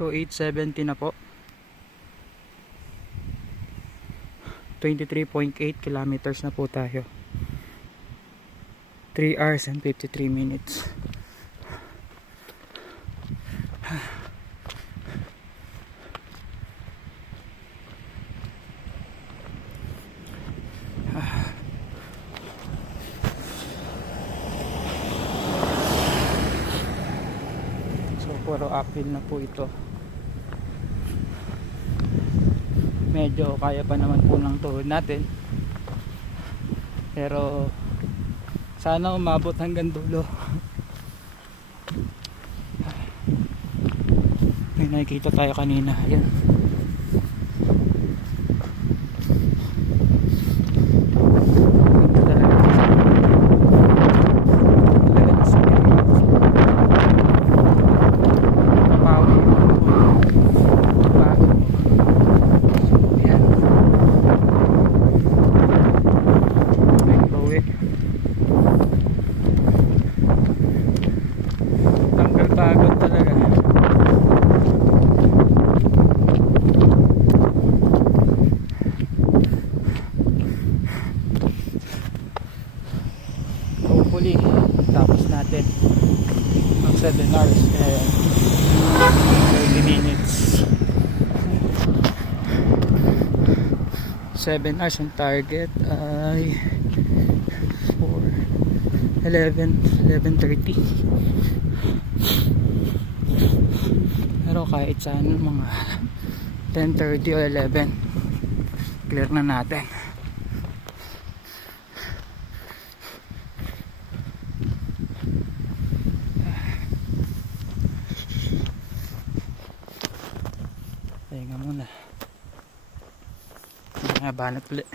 So 8:70 na po. 23.8 kilometers na po tayo. 3 hours and 53 minutes. So puro uphill na po ito. Medyo kaya pa naman po ng tuhod natin, pero sana umabot hanggang dulo. May nakikita tayo kanina, ayan. Pagod talaga. Hopefully tapos natin ang 7 hours and 30 minutes. 7 hours ang target ay 11:30. Pero kahit saan mga 10:30 o 11 clear na natin. Pahinga muna. Banat ulit.